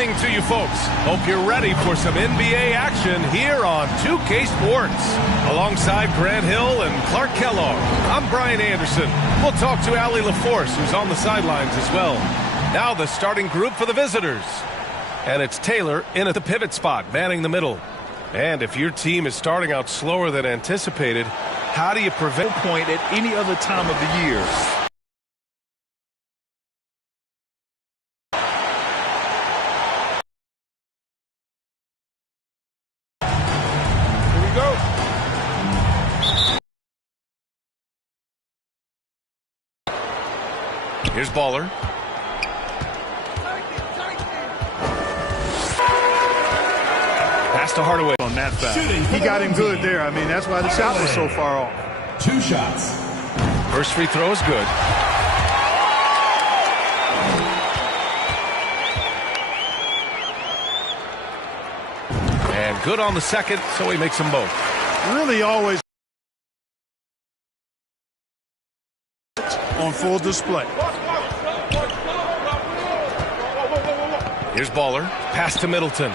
evening to you folks. Hope you're ready for some NBA action here on 2K Sports. Alongside Grant Hill and Clark Kellogg, I'm Brian Anderson. We'll talk to Allie LaForce, who's on the sidelines as well. Now the starting group for the visitors. And it's Taylor in at the pivot spot, manning the middle. And if your team is starting out slower than anticipated, how do you prevent a point at any other time of the year? Here's Baller. Pass to Hardaway on that foul. He got him good there. I mean, that's why the shot was so far off. 2 shots. First free throw is good. And good on the second, so he makes them both. Really always on full display. Here's Baller. Pass to Middleton.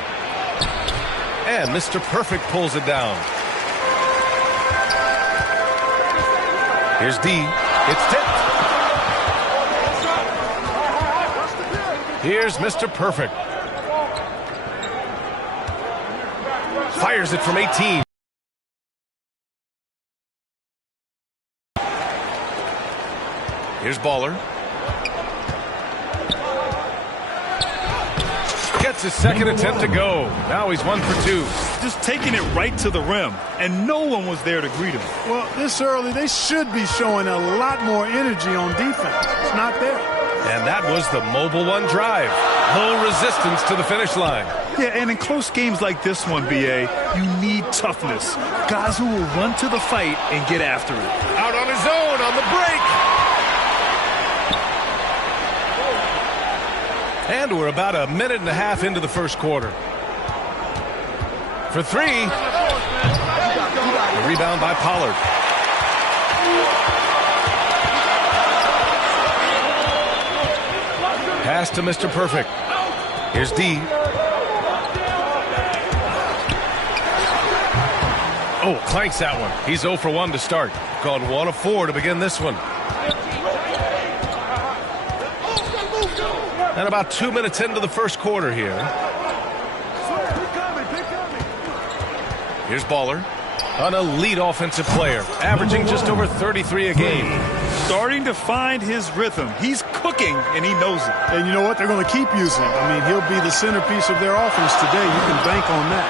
And Mr. Perfect pulls it down. Here's D. It's tipped. Here's Mr. Perfect. Fires it from 18. Here's Baller. Gets his second attempt to go. Now he's 1 for 2. Just taking it right to the rim, and no one was there to greet him. Well, this early, they should be showing a lot more energy on defense. It's not there. And that was the Mobile One drive. No resistance to the finish line. Yeah, and in close games like this one, B.A., you need toughness. Guys who will run to the fight and get after it. Out on his own on the break. And we're about a minute and a half into the first quarter. For 3. Rebound by Pollard. Pass to Mr. Perfect. Here's D. Oh, clanks that one. He's 0 for 1 to start. Gone 1 of 4 to begin this one. And about 2 minutes into the first quarter here. Here's Baller. An elite offensive player, averaging just over 33 a game. Starting to find his rhythm. He's cooking, and he knows it. And you know what? They're going to keep using him. I mean, he'll be the centerpiece of their offense today. You can bank on that.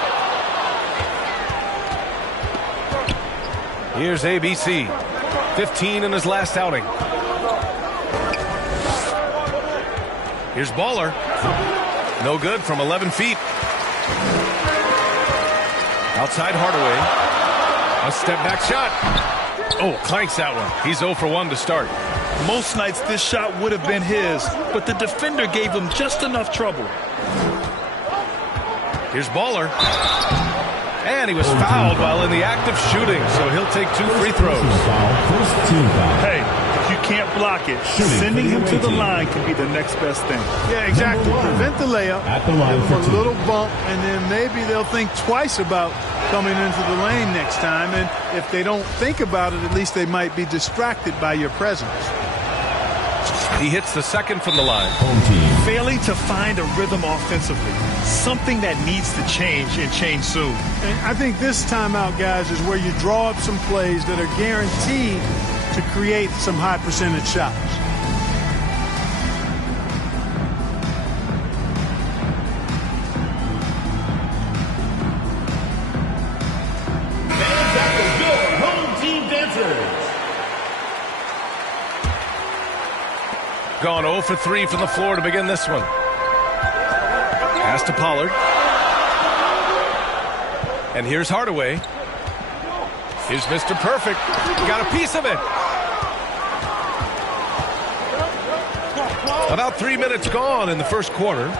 Here's ABC. 15 in his last outing. Here's Baller. No good from 11 feet. Outside Hardaway. A step back shot. Oh, clanks that one. He's 0 for 1 to start. Most nights this shot would have been his, but the defender gave him just enough trouble. Here's Baller. And he was fouled while in the act of shooting, so he'll take 2 free throws. Hey, if you can't block it, sending him to the line can be the next best thing. Yeah, exactly. Prevent the layup, give them a little bump, and then maybe they'll think twice about coming into the lane next time. And if they don't think about it, at least they might be distracted by your presence. He hits the second from the line. Failing to find a rhythm offensively, something that needs to change and change soon. And I think this timeout, guys, is where you draw up some plays that are guaranteed to create some high percentage shots. Fans at the door, home team dancers. Gone 0 for 3 from the floor to begin this one. Pass to Pollard. And here's Hardaway. Here's Mr. Perfect. Got a piece of it. About 3 minutes gone in the first quarter.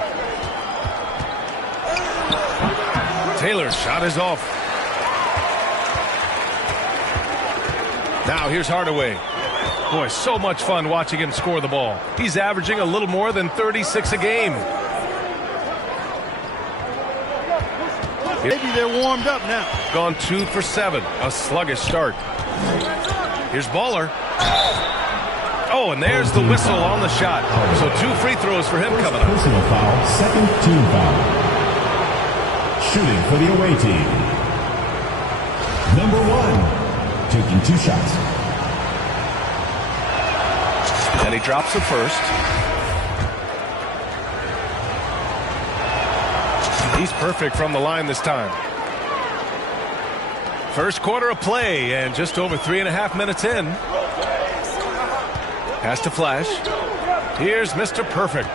Taylor's shot is off. Now here's Hardaway. Boy, so much fun watching him score the ball. He's averaging a little more than 36 a game. Maybe they're warmed up now. Gone 2 for 7. A sluggish start. Here's Baller. Oh, and there's the whistle on the shot. So 2 free throws for him coming up. Personal foul, second team foul. Shooting for the away team. Number 1, taking 2 shots. And he drops the first. He's perfect from the line this time. First quarter of play and just over 3.5 minutes in. Pass to Flash. Here's Mr. Perfect.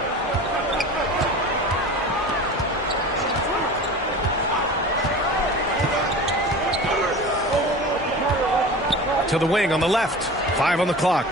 To the wing on the left. 5 on the clock.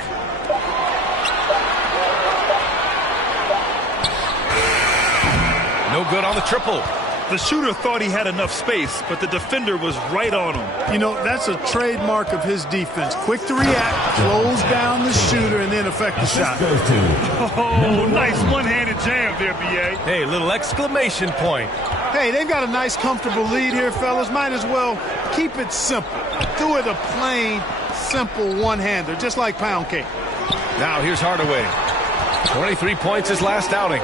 No good on the triple. The shooter thought he had enough space, but the defender was right on him. You know, that's a trademark of his defense. Quick to react, close down the shooter, and then affect the shot. Goes to Oh, nice one-handed jam there, B.A. Hey, little exclamation point. Hey, they've got a nice, comfortable lead here, fellas. Might as well keep it simple. Do it a plain, simple one-hander, just like pound cake. Now here's Hardaway. 23 points his last outing.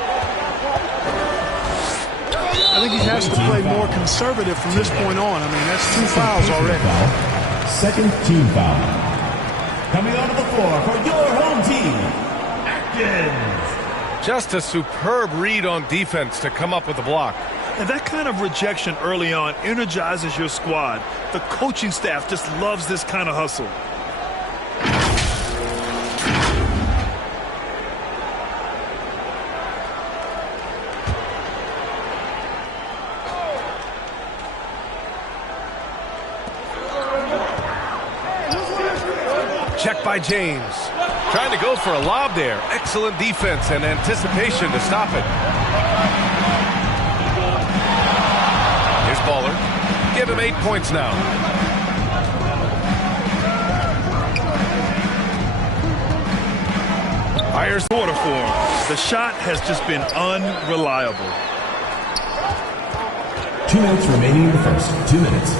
I think he has to play more conservative from this point on. I mean, that's 2 fouls already. Second team foul. Coming onto the floor for your home team, Atkins. Just a superb read on defense to come up with the block. And that kind of rejection early on energizes your squad. The coaching staff just loves this kind of hustle. Check by James. Trying to go for a lob there. Excellent defense and anticipation to stop it. Here's Baller. Give him 8 points now. Fires Quarter for him. The shot has just been unreliable. 2 minutes remaining in the first. 2 minutes.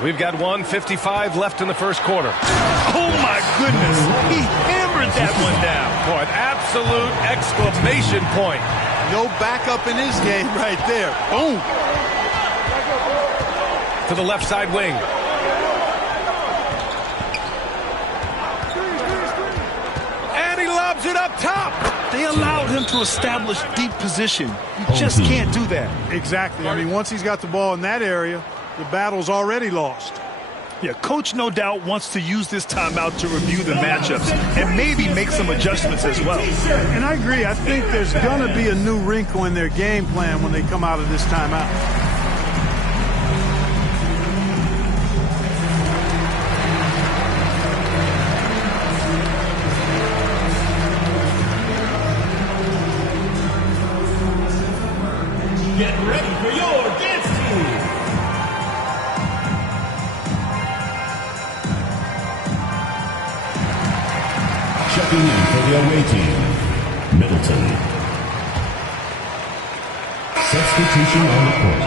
We've got 1:55 left in the first quarter. Oh, my goodness. He hammered that one down. Boy, an absolute exclamation point. No backup in his game right there. Boom. To the left side wing. And he lobs it up top. They allowed him to establish deep position. You just can't do that. Exactly. I mean, once he's got the ball in that area, the battle's already lost. Yeah, coach no doubt wants to use this timeout to review the matchups and maybe make some adjustments as well. And I agree. I think there's going to be a new wrinkle in their game plan when they come out of this timeout. Get ready for your dance team. Checking in for the away team, Middleton. Substitution on the court.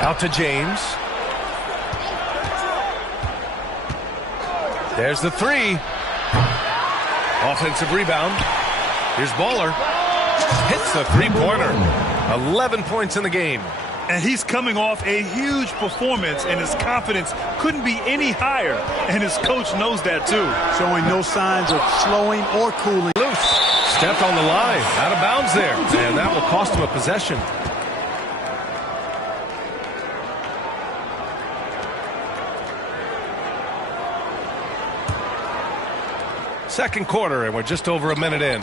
Out to James. There's the 3. Offensive rebound. Here's Baller. Hits the 3-pointer. 11 points in the game. And he's coming off a huge performance, and his confidence couldn't be any higher. And his coach knows that, too. Showing no signs of slowing or cooling. Loose. Stepped on the line. Out of bounds there. And that will cost him a possession. Second quarter, and we're just over a minute in.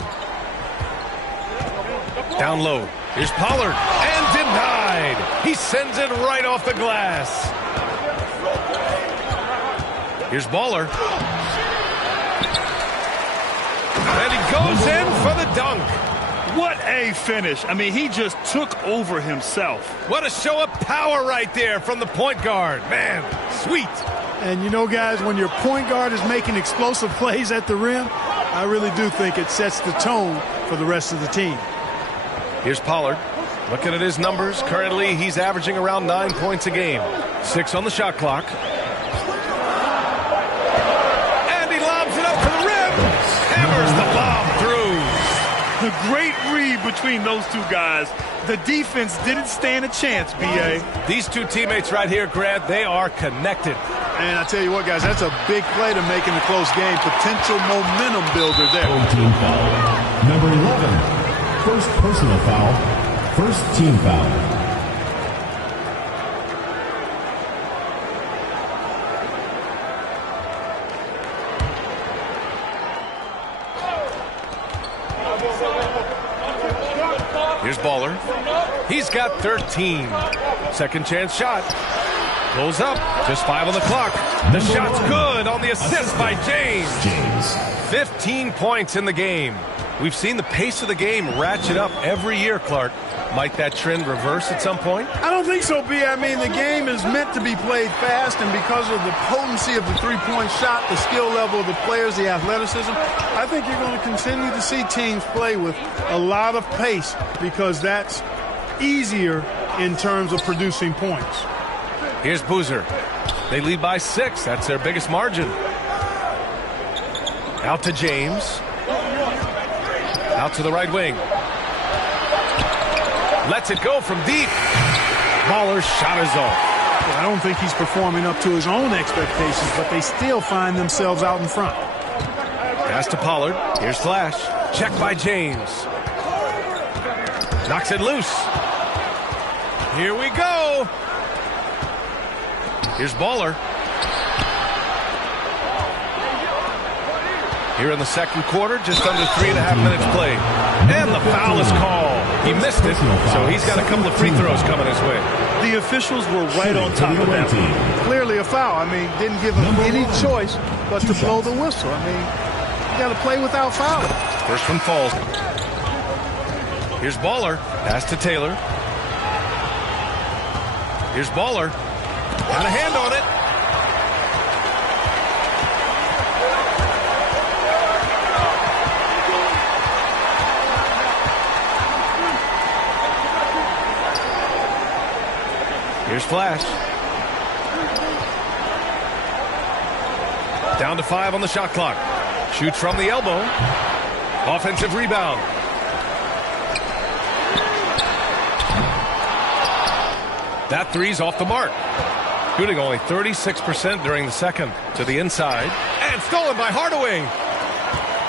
Down low. Here's Pollard. And denied. He sends it right off the glass. Here's Baller. And he goes in for the dunk. What a finish. I mean, he just took over himself. What a show of power right there from the point guard. Man, sweet. And you know, guys, when your point guard is making explosive plays at the rim, I really do think it sets the tone for the rest of the team. Here's Pollard. Looking at his numbers, currently he's averaging around 9 points a game. 6 on the shot clock. And he lobs it up to the rim. Hammers the bomb through. The great read between those two guys. The defense didn't stand a chance, B.A. These two teammates right here, Grant, they are connected. And I tell you what, guys, that's a big play to make in a close game. Potential momentum builder there. Team foul. Number 11. First personal foul. First team foul. Here's Baller. He's got 13. Second chance shot. Goes up. Just 5 on the clock. The shot's good on the assist by James. 15 points in the game. We've seen the pace of the game ratchet up every year, Clark. Might that trend reverse at some point? I don't think so, B. I mean, the game is meant to be played fast, and because of the potency of the three-point shot, the skill level of the players, the athleticism, I think you're going to continue to see teams play with a lot of pace because that's easier in terms of producing points. Here's Boozer. They lead by 6. That's their biggest margin. Out to James. Out to the right wing. Lets it go from deep. Baller's shot is off. I don't think he's performing up to his own expectations, but they still find themselves out in front. Pass to Pollard. Here's Flash. Check by James. Knocks it loose. Here we go. Here's Baller. Here in the second quarter, just under 3.5 minutes played. And the foul is called. He missed it, so he's got a couple of free throws coming his way. The officials were right on top of that. Clearly a foul. I mean, didn't give him any choice but to blow the whistle. I mean, you got to play without fouling. First one falls. Here's Baller. Pass to Taylor. Here's Baller. Got a hand on it. Here's Flash. Down to 5 on the shot clock. Shoots from the elbow. Offensive rebound. That three's off the mark. Shooting only 36% during the second. To the inside. And stolen by Hardaway.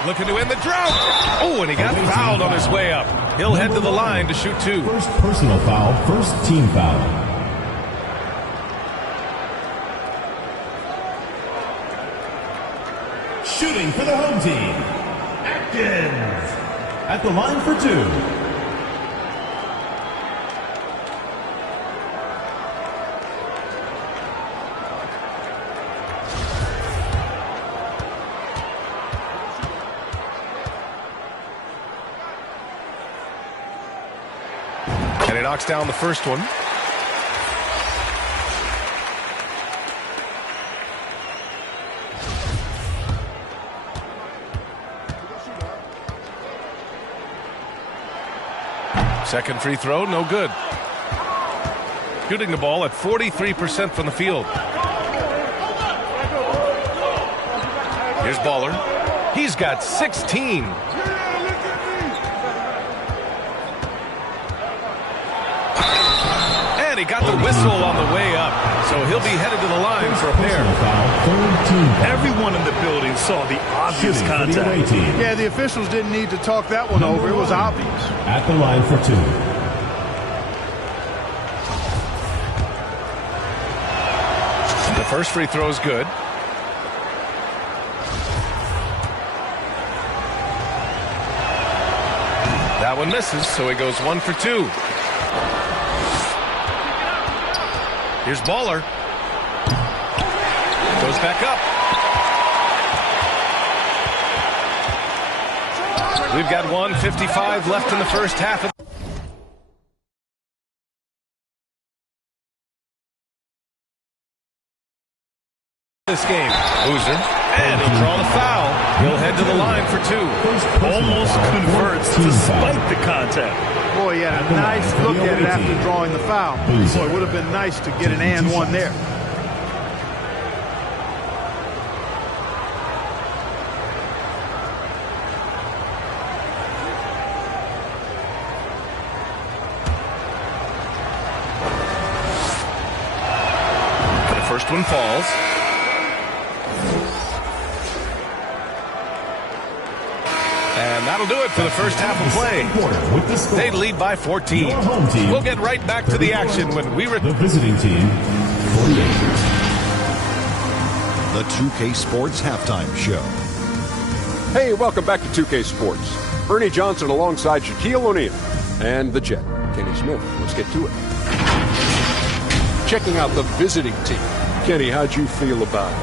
Looking to end the drought. Oh, and he got fouled on his way up. He'll head to the line to shoot 2. First personal foul. First team foul. Shooting for the home team, Atkins. At the line for 2. And he knocks down the first one. Second free throw, no good. Shooting the ball at 43% from the field. Here's Baller. He's got 16. And he got the whistle on the way up. So he'll be headed to the line for a pair. Everyone in the building saw the obvious contact. Yeah, the officials didn't need to talk that one over. It was obvious. At the line for 2. The first free throw is good. That one misses, so he goes 1 for 2. Here's Baller. Goes back up. We've got 1:55 left in the first half of this game. Boozer, and he'll draw the foul. He'll head to the line for two. Almost converts despite the contact. Boy, he had a nice look at it after drawing the foul. So it would have been nice to get an and one there. The first one falls. And that'll do it for the first half of play. They lead by 14. We'll get right back to the action when we return. The visiting team, 48. The 2K Sports Halftime Show. Hey, welcome back to 2K Sports. Ernie Johnson alongside Shaquille O'Neal and the Jet, Kenny Smith. Let's get to it. Checking out the visiting team. Kenny, how'd you feel about it?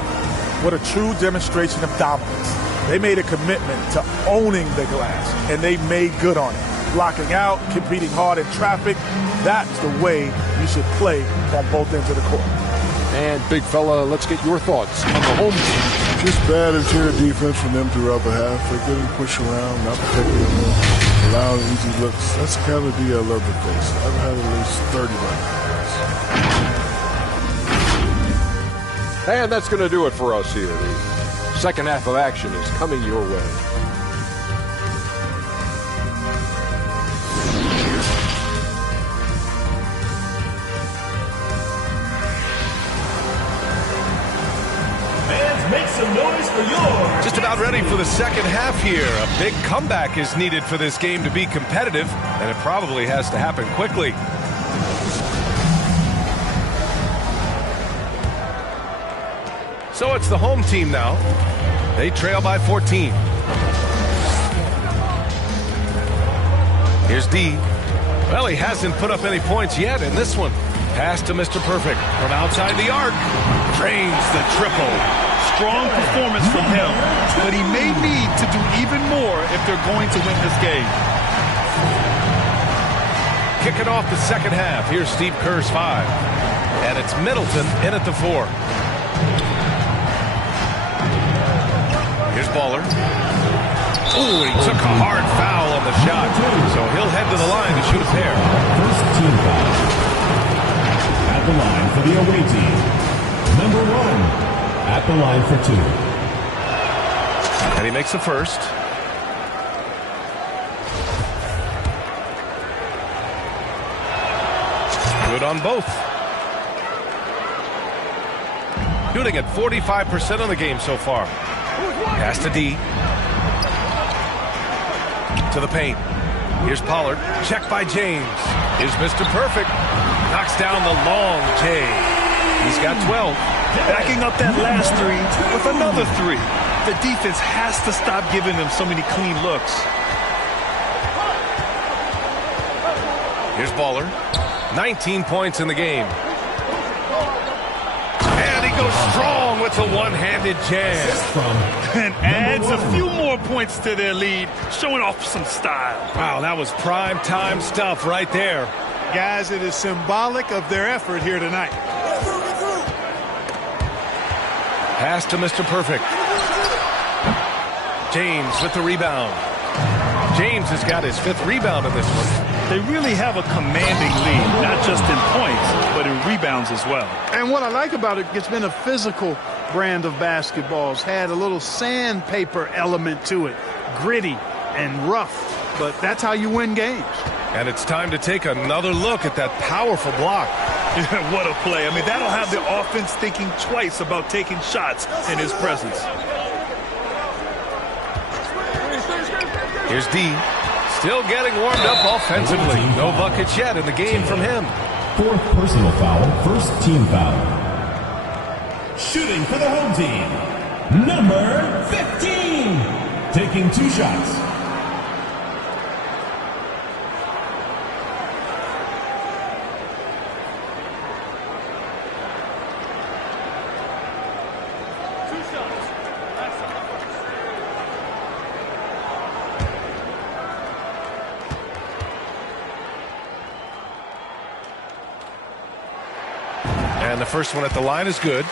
What a true demonstration of dominance. They made a commitment to owning the glass, and they made good on it. Blocking out, competing hard in traffic, that's the way you should play on both ends of the court. And big fella, let's get your thoughts on the home team. Just bad interior defense from them throughout the half. They couldn't push around, not protecting them, allowing easy looks. That's the kind of D I love to face. I've had at least 30 like that. And that's going to do it for us here. The second half of action is coming your way. Fans, make some noise for yours. Just about ready for the second half here. A big comeback is needed for this game to be competitive, and it probably has to happen quickly. So it's the home team now. They trail by 14. Here's D. Well, he hasn't put up any points yet in this one. Pass to Mr. Perfect from outside the arc. Drains the triple. Strong performance from him, but he may need to do even more if they're going to win this game. Kicking off the second half. Here's Steve Kerr's 5. And it's Middleton in at the 4. Here's Baller. Ooh, he took a hard foul on the shot. So he'll head to the line to shoot a pair. First team foul. At the line for the away team. Number 1. At the line for 2. And he makes the first. Good on both. Shooting at 45% of the game so far. Pass to D. To the paint. Here's Pollard. Check by James. Here's Mr. Perfect. Knocks down the long J. He's got 12. Backing up that last three with another three. The defense has to stop giving them so many clean looks. Here's Baller. 19 points in the game. And he goes strong with the one-handed jam. And adds a few more points to their lead, showing off some style. Wow, that was prime time stuff right there. Guys, it is symbolic of their effort here tonight. Pass to Mr. Perfect. James with the rebound. James has got his 5th rebound in this one. They really have a commanding lead, not just in points, but in rebounds as well. And what I like about it, it's been a physical brand of basketball. It's had a little sandpaper element to it, gritty and rough, but that's how you win games. And it's time to take another look at that powerful block. What a play. I mean, that'll have the offense thinking twice about taking shots in his presence. Here's D. Still getting warmed up offensively. No buckets yet in the game from him. 4th personal foul, 1st team foul. Shooting for the home team. Number 15. Taking 2 shots. And the first one at the line is good.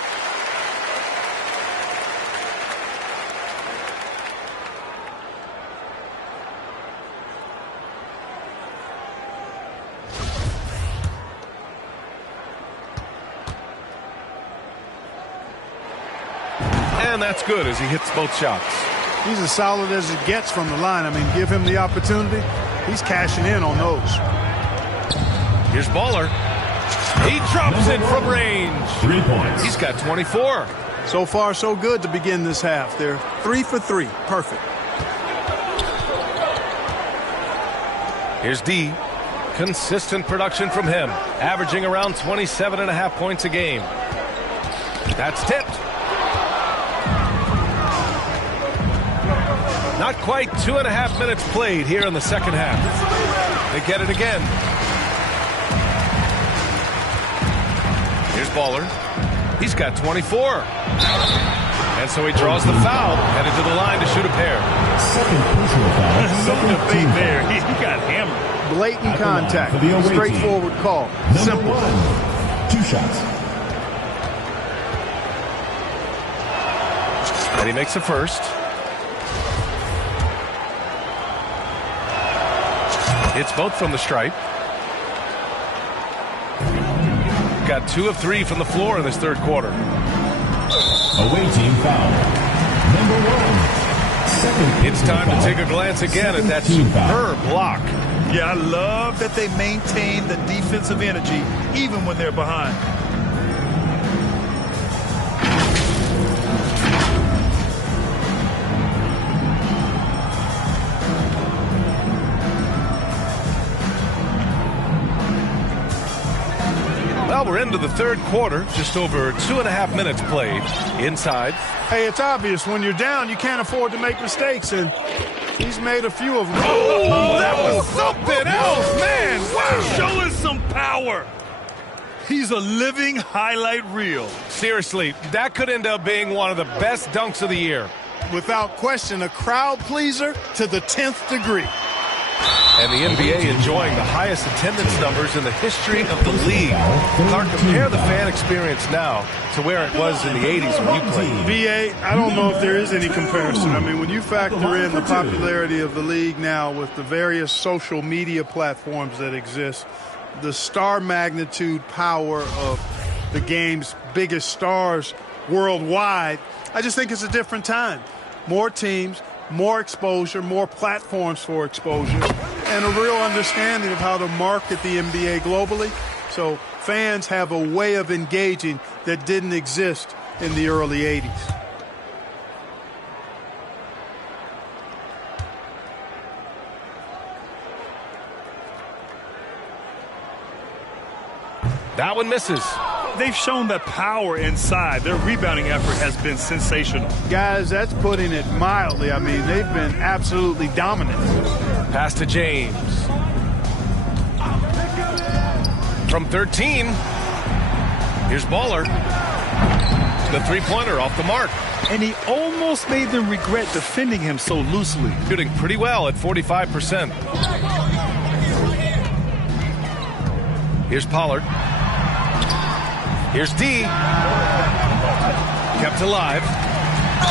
And that's good as he hits both shots. He's as solid as it gets from the line. I mean, give him the opportunity. He's cashing in on those. Here's Baller. He drops it from range. 3 points. He's got 24. So far, so good to begin this half. They're 3 for 3. Perfect. Here's D. Consistent production from him, averaging around 27.5 points a game. That's tipped. Not quite 2.5 minutes played here in the second half. They get it again. Here's Baller. He's got 24. And so he draws the foul, headed to the line to shoot a pair. Second personal foul. No debate there. He got hammered. Blatant contact. Straightforward call. Simple. 2 shots. And he makes the first. It's both from the stripe. Got 2 of 3 from the floor in this third quarter. Away team foul. Number 1. Second. It's time to take a glance again at that superb block. Yeah, I love that they maintain the defensive energy even when they're behind. Well, we're into the third quarter, just over 2.5 minutes played inside. Hey, it's obvious when you're down, you can't afford to make mistakes, and he's made a few of them. Oh, that was something else, man. Wow. Showing some power. He's a living highlight reel. Seriously, that could end up being one of the best dunks of the year. Without question, a crowd pleaser to the 10th degree. And the NBA enjoying the highest attendance numbers in the history of the league. Clark, compare the fan experience now to where it was in the 80s when you played. BA, I don't know if there is any comparison. I mean, when you factor in the popularity of the league now with the various social media platforms that exist, the star magnitude power of the game's biggest stars worldwide, I just think it's a different time. More teams, more exposure, more platforms for exposure, and a real understanding of how to market the NBA globally. So fans have a way of engaging that didn't exist in the early 80s. That one misses. They've shown that power inside. Their rebounding effort has been sensational. Guys, that's putting it mildly. I mean, they've been absolutely dominant. Pass to James. From 13. Here's Baller. The three-pointer off the mark. And he almost made them regret defending him so loosely. Shooting pretty well at 45%. Here's Pollard. Here's D. Kept alive.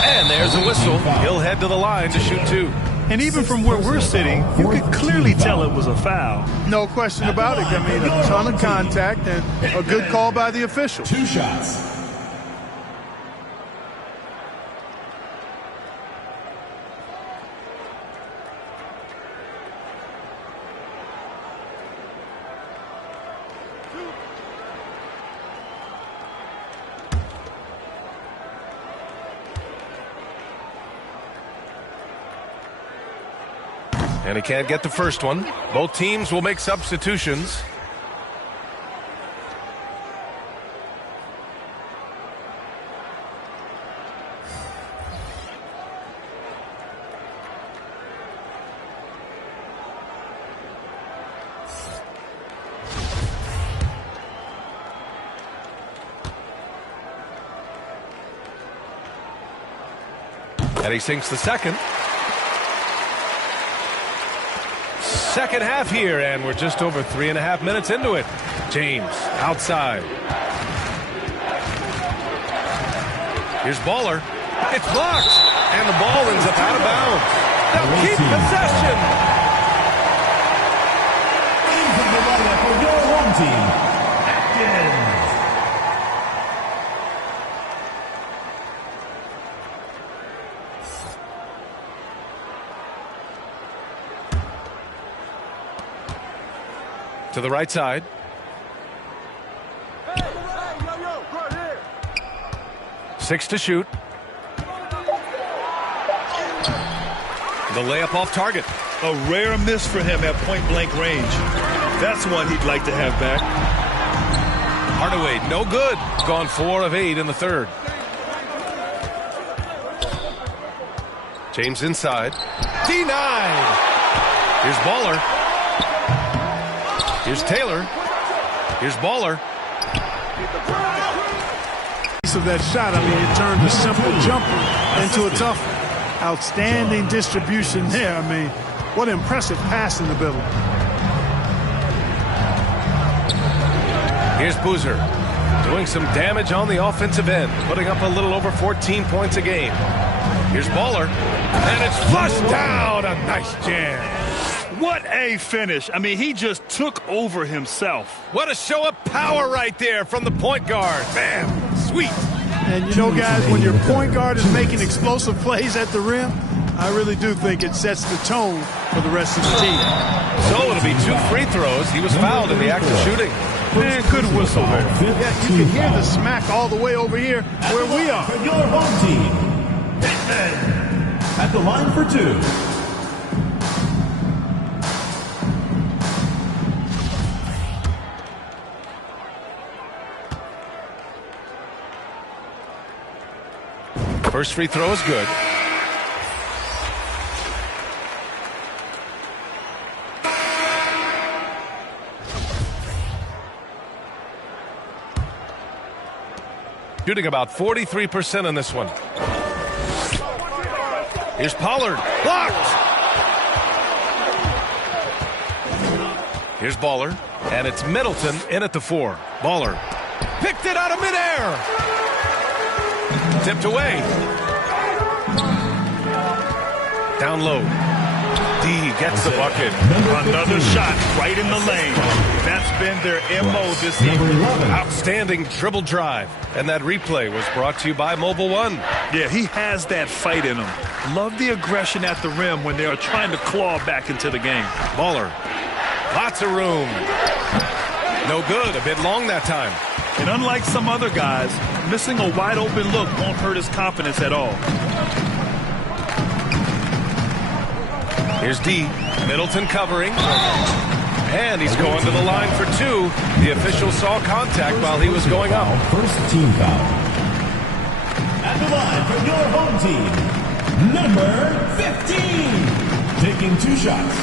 And there's a whistle. He'll head to the line to shoot 2. And even from where we're sitting, you could clearly tell it was a foul. No question about it. I mean, a ton of contact and a good call by the official. 2 shots. And he can't get the first one. Both teams will make substitutions. And he sinks the second. Second half here, and we're just over 3.5 minutes into it. James outside. Here's Baller. It's blocked. And the ball ends up out of bounds. They'll keep possession. From the lineup for your home team, Atkins. To the right side. Six to shoot. The layup off target. A rare miss for him at point-blank range. That's one he'd like to have back. Hardaway, no good. Gone 4 of 8 in the third. James inside. Denied. Here's Baller. Here's Taylor. Here's Baller. Of that shot, I mean, it turned a simple jumper into a tough one. Outstanding distribution there. I mean, what impressive pass in the middle. Here's Boozer doing some damage on the offensive end, putting up a little over 14 points a game. Here's Baller, and it's flushed down. A nice jam. What a finish. I mean, he just took over himself. What a show of power right there from the point guard. Bam. Sweet. And you know, guys, when your point guard is making explosive plays at the rim, I really do think it sets the tone for the rest of the team. So it'll be 2 free throws. He was fouled in the act of shooting. Man, good whistle there. Yeah, you can hear the smack all the way over here where we are. For your home team, Pittman. At the line for 2. First free throw is good. Shooting about 43% on this one. Here's Pollard. Blocked! Here's Baller. And it's Middleton in at the 4. Baller picked it out of midair. Tipped away. Down low. D gets the bucket. Another shot right in the lane. That's been their MO this evening. Outstanding dribble drive. And that replay was brought to you by Mobile One. Yeah, he has that fight in him. Love the aggression at the rim when they are trying to claw back into the game. Baller. Lots of room. No good. A bit long that time. And unlike some other guys, missing a wide open look won't hurt his confidence at all. Here's D. Middleton covering. And he's going to the line for 2. The official saw contact while he was going up. First team foul. At the line for your home team, number 15. Taking 2 shots.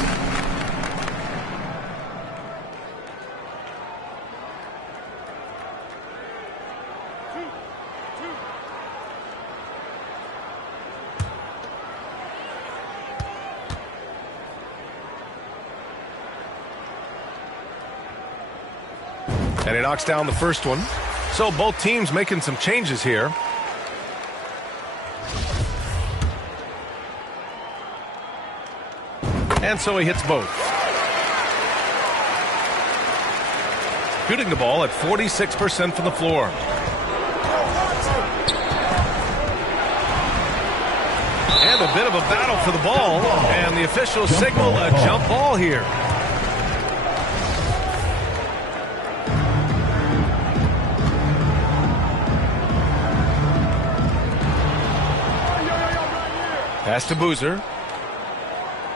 And he knocks down the first one. So both teams making some changes here. And so he hits both. Shooting the ball at 46% from the floor. And a bit of a battle for the ball. And the officials signal a jump ball here. Pass to Boozer.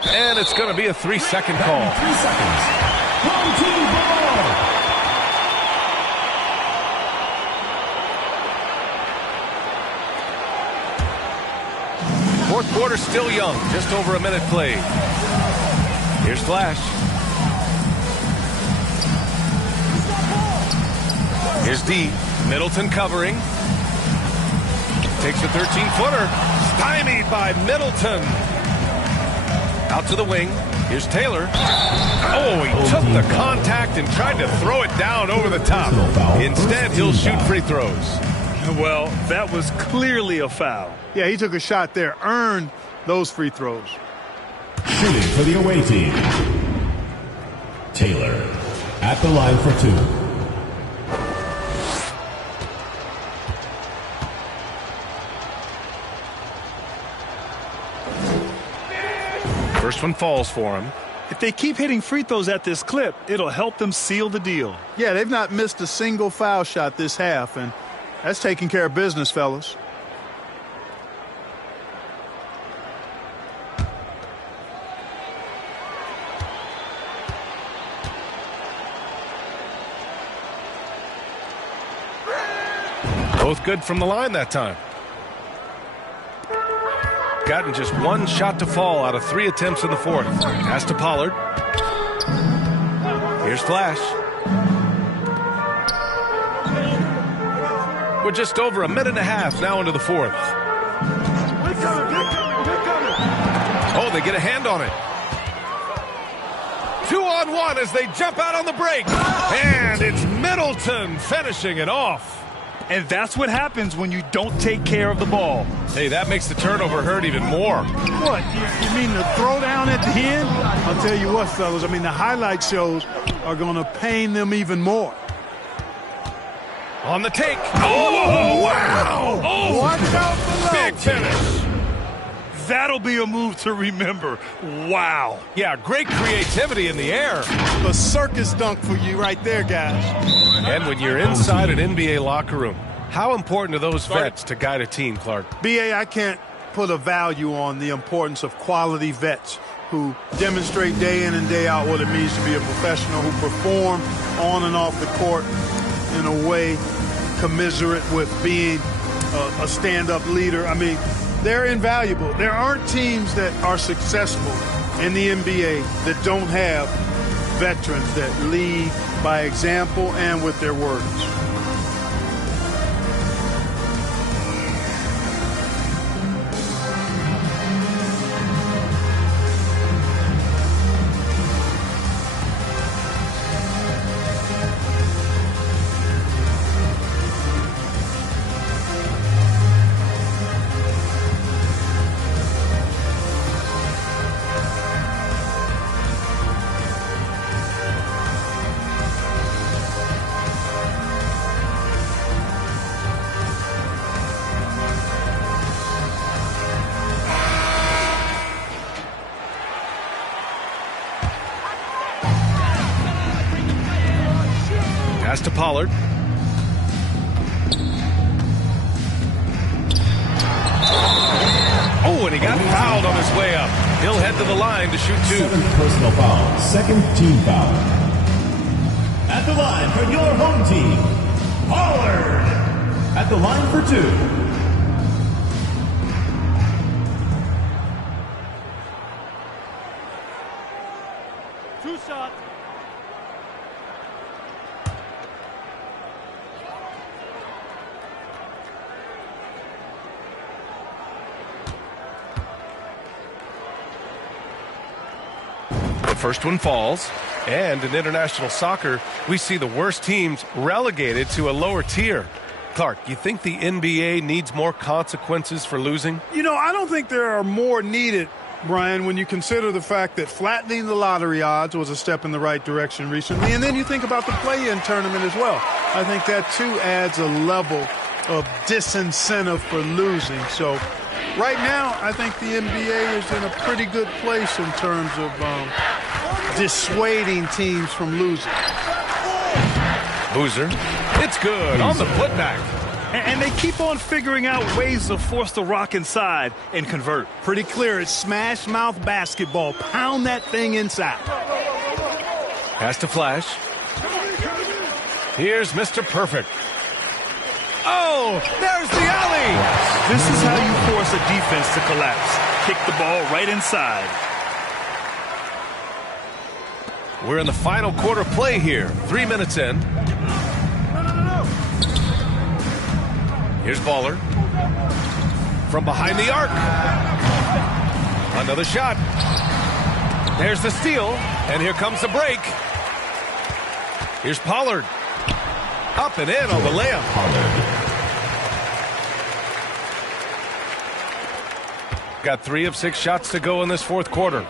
And it's going to be a 3-second call. 3 seconds. Home team ball. Fourth quarter still young. Just over a minute played. Here's Flash. Here's D. Middleton covering. Takes a 13-footer. Stymied by Middleton. Out to the wing. Here's Taylor. Oh, he took the contact and tried to throw it down over the top. Instead, he'll shoot free throws. Well, that was clearly a foul. Yeah, he took a shot there, earned those free throws. Shooting for the away team, Taylor at the line for 2. First one falls for him. If they keep hitting free throws at this clip, it'll help them seal the deal. Yeah, they've not missed a single foul shot this half, and that's taking care of business, fellas. Both good from the line that time. Gotten just one shot to fall out of 3 attempts in the fourth. Pass to Pollard. Here's Flash. We're just over a minute and a half now into the fourth. Oh, they get a hand on it. 2-on-1 as they jump out on the break. And it's Middleton finishing it off. And that's what happens when you don't take care of the ball. Hey, that makes the turnover hurt even more. What? You mean the throwdown at the end? I'll tell you what, fellas. I mean, the highlight shows are going to pain them even more. On the take. Oh, wow. Oh, watch out below. Big finish. That'll be a move to remember. Wow. Yeah, great creativity in the air. A circus dunk for you right there, guys. And when you're inside an NBA locker room, how important are those vets to guide a team, Clark? B.A., I can't put a value on the importance of quality vets who demonstrate day in and day out what it means to be a professional, who perform on and off the court in a way commiserate with being a stand-up leader. I mean, they're invaluable. There aren't teams that are successful in the NBA that don't have veterans that lead by example and with their words. Pass to Pollard. Oh, and he got fouled on his way up. He'll head to the line to shoot 2. 7th personal foul, 2nd team foul. At the line for your home team, Pollard. At the line for 2. Two shots. The first one falls. And in international soccer, we see the worst teams relegated to a lower tier. Clark, you think the NBA needs more consequences for losing? You know, I don't think there are more needed, Brian, when you consider the fact that flattening the lottery odds was a step in the right direction recently. And then you think about the play-in tournament as well. I think that, too, adds a level of disincentive for losing. So right now, I think the NBA is in a pretty good place in terms of dissuading teams from losing. Boozer. It's good on the putback. And they keep on figuring out ways to force the rock inside and convert. Pretty clear. It's smash mouth basketball. Pound that thing inside. Pass to Flash. Here's Mr. Perfect. Oh, there's the alley. This is how you force a defense to collapse. Kick the ball right inside. We're in the final quarter play here. 3 minutes in. Here's Baller. From behind the arc. Another shot. There's the steal. And here comes the break. Here's Pollard. Up and in on the layup. Got 3 of 6 shots to go in this fourth quarter.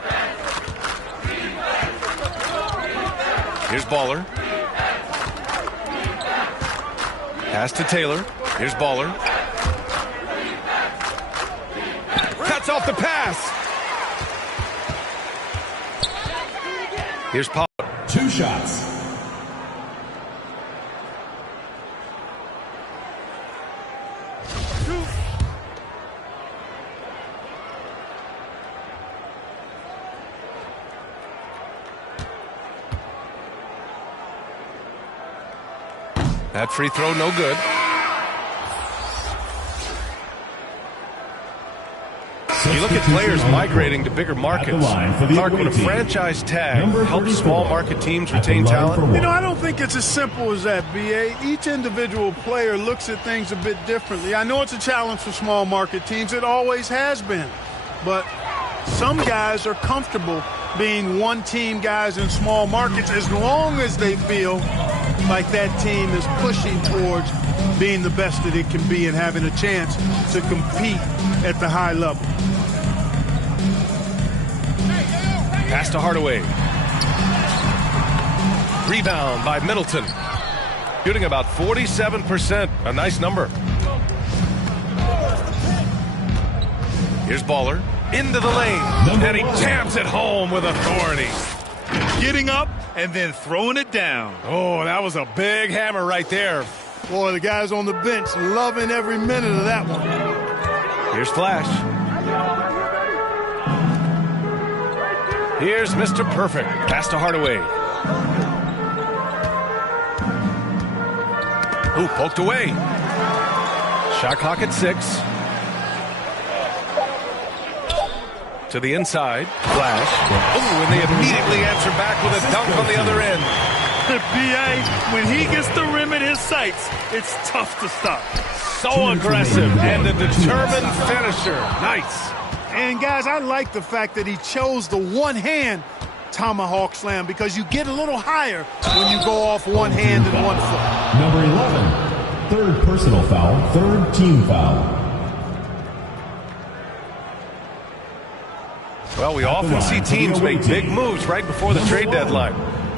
Here's Baller. Pass to Taylor. Here's Baller. Cuts off the pass. Here's Pollard. 2 shots. That free throw, no good. You look at players migrating to bigger markets. Clark, when a franchise tag helps small market teams retain talent. You know, I don't think it's as simple as that, B.A. Each individual player looks at things a bit differently. I know it's a challenge for small market teams. It always has been. But some guys are comfortable being one-team guys in small markets as long as they feel like that team is pushing towards being the best that it can be and having a chance to compete at the high level. Pass to Hardaway. Rebound by Middleton. Shooting about 47%. A nice number. Here's Baller. Into the lane. And he jams it home with authority. Getting up and then throwing it down. Oh, that was a big hammer right there. Boy, the guys on the bench loving every minute of that one. Here's Flash. Here's Mr. Perfect. Pass to Hardaway. Ooh, poked away. Shot clock at 6. To the inside. Flash. Ooh, and they immediately answer back with a dunk on the other end. B.A., when he gets the rim in his sights, it's tough to stop. So aggressive and a determined finisher. Nice. And, guys, I like the fact that he chose the one-hand tomahawk slam because you get a little higher when you go off one hand and 1 foot. Number 11, 3rd personal foul, 3rd team foul. Well, we often see teams make big moves right before the trade deadline.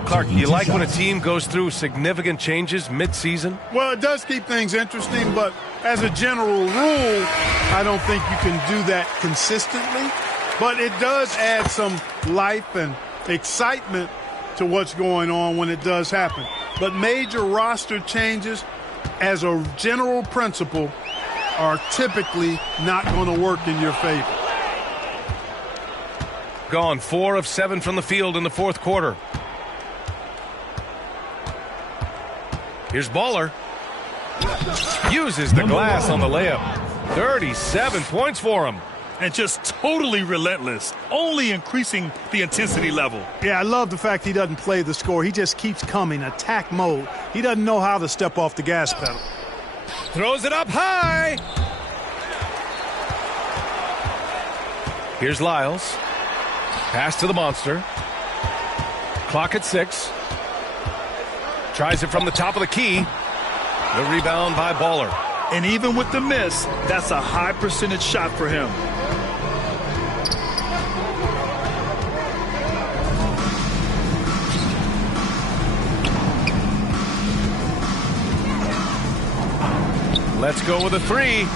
Clark, you like when a team goes through significant changes mid-season? Well, it does keep things interesting, but as a general rule, I don't think you can do that consistently. But it does add some life and excitement to what's going on when it does happen. But major roster changes, as a general principle, are typically not going to work in your favor. Gone 4 of 7 from the field in the fourth quarter. Here's Baller. Uses the glass on the layup. 37 points for him. And just totally relentless, only increasing the intensity level. Yeah, I love the fact he doesn't play the score. He just keeps coming, attack mode. He doesn't know how to step off the gas pedal. Throws it up high. Here's Lyles. Pass to the monster. Clock at 6. Tries it from the top of the key. The rebound by Baller. And even with the miss, that's a high percentage shot for him. Let's go with a 3.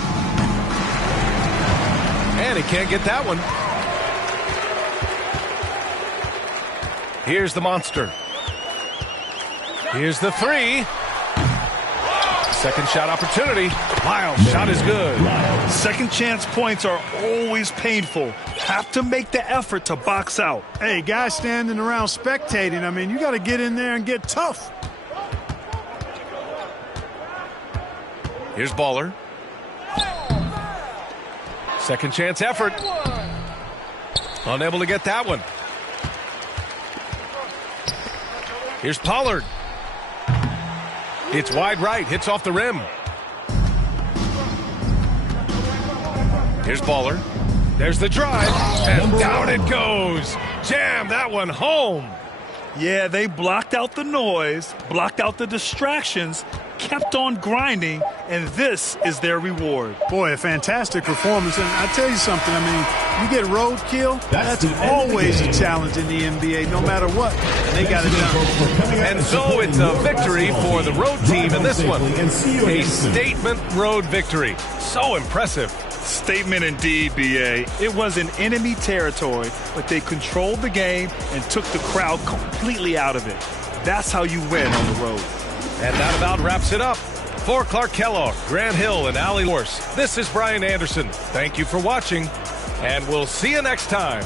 And he can't get that one. Here's the monster. Here's the 3. Second shot opportunity. Lyles' shot is good. Second chance points are always painful. Have to make the effort to box out. Hey, guys standing around spectating, I mean, you got to get in there and get tough. Here's Baller. Second chance effort. Unable to get that one. Here's Pollard. It's wide right. Hits off the rim. Here's Baller. There's the drive. And down it goes. Jam that one home. Yeah, they blocked out the noise, blocked out the distractions, kept on grinding, and this is their reward. Boy, a fantastic performance. And I tell you something, I mean, You get roadkill, that's always a challenge in the NBA, no matter what. And they got it done. And so it's a victory for the road team in this one. A statement road victory. So impressive. Statement indeed, B.A. It was in enemy territory, but they controlled the game and took the crowd completely out of it. That's how you win on the road. And that about wraps it up. For Clark Kellogg, Grant Hill, and Allie LaForce, this is Brian Anderson. Thank you for watching, and we'll see you next time.